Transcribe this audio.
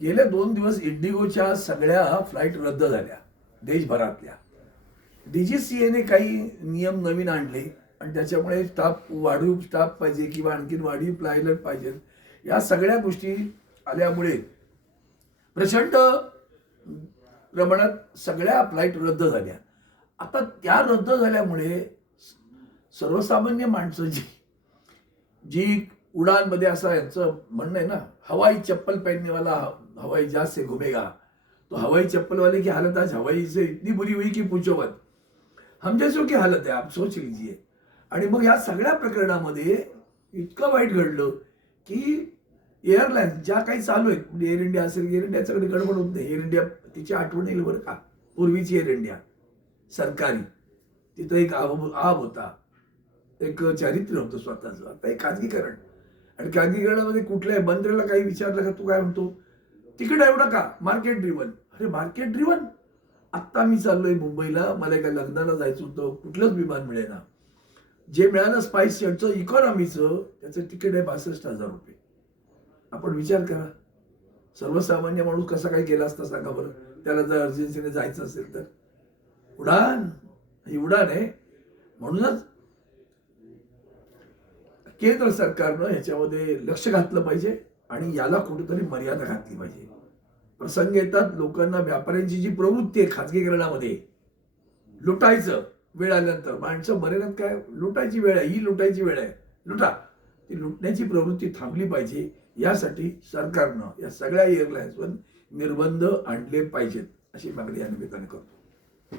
गेले 2 दिवस इंडिगोच्या सगळ्या फ्लाईट रद्द झाल्या देशभरातल्या. DGCAने काही नियम नवीन आणले आणि त्याच्यामुळे वाढीव स्टाफ पाहिजे किंवा आणखीन वाढीव पायलट पाहिजे. या सगळ्या गोष्टी आल्यामुळे प्रचंड प्रमाणात सगळ्या फ्लाईट रद्द झाल्या. आता त्या रद्द झाल्यामुळे सर्वसामान्य माणसं जी उडानमध्ये असं यांचं म्हणणं आहे ना, हवाई चप्पल पहनने वाला हवाई जहाज से घूमेगा, तो हवाई चप्पल वाले की हालत आज हवाई से इतनी बुरी हुई की पूछो मत. हम जैसों की हालत है, आप सोच लीजिए. आणि मग ह्या सगळ्या प्रकरणामध्ये इतकं वाईट घडलं की एअरलाईन्स ज्या काही चालू आहेत, म्हणजे एअर इंडिया असेल, एअर इंडियाच्याकडे गडबड होत नाही. एअर इंडिया तिची आठवण येईल बरं का, पूर्वीची एअर इंडिया सरकारी, तिथं एक आब होता, एक चारित्र्य होतं स्वतःचं. आता एक खाजगीकरण, आणि खाजगीकरणामध्ये कुठल्याही बंदरेला काही विचारलं का तू काय म्हणतो, तिकीट एवढं का, मार्केट ड्रिव्हन. अरे मार्केट ड्रिव्हन, आत्ता मी चाललोय मुंबईला, मला एका लग्नाला जायचं होतं, कुठलंच विमान मिळेना. जे मिळालं स्पाइस जेटचं इकॉनॉमीचं, त्याचं तिकीट आहे 62,000 रुपये. आपण विचार करा, सर्वसामान्य माणूस कसा काय गेला असता सांगा बरं, त्याला जर अर्जन्सीने जायचं असेल तर. उडान ही उडान आहे. म्हणूनच केंद्र सरकारनं ह्याच्यामध्ये लक्ष घातलं पाहिजे आणि याला कुठेतरी मर्यादा घातली पाहिजे. प्रसंग येतात लोकांना, व्यापाऱ्यांची जी प्रवृत्ती आहे खाजगीकरणामध्ये, लुटायचं वेळ आल्यानंतर, माणसं बरेच काय लुटायची वेळ आहे, ही लुटायची वेळ आहे, लुटा. ती लुटण्याची प्रवृत्ती थांबली पाहिजे. यासाठी सरकारनं या सगळ्या एअरलाईन्सवर निर्बंध आणले पाहिजेत, अशी मागणी या निमित्ताने करतो.